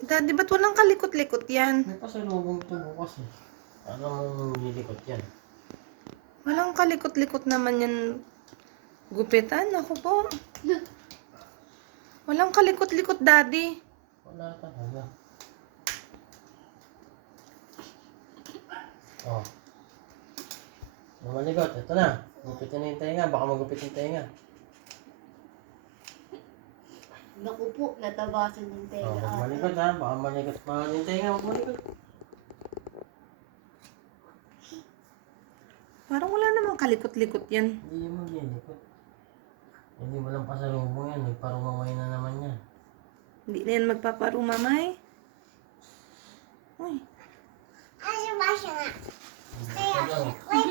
Daddy, ba't walang kalikot-likot yan? May pasalubong ito bukas eh. Anong lilikot yan? Walang kalikot-likot naman yan. Gupitan, ako po. Walang kalikot-likot, Daddy. Wala talaga. Oh. Mamalikot, ito na. Gupitin na yung tainga, baka magupit yung tainga. Naku po, natabasan yung Oh, tenga. malikot ha, baka malikot pa yung tainga, malikot. Parang wala namang kalikot-likot yan. Hindi mo lilikot. Hindi mo lang pasalubong yan, nagparumamay na naman yan. Hindi na yan magpaparumamay. Uy, Ito daw. Ay,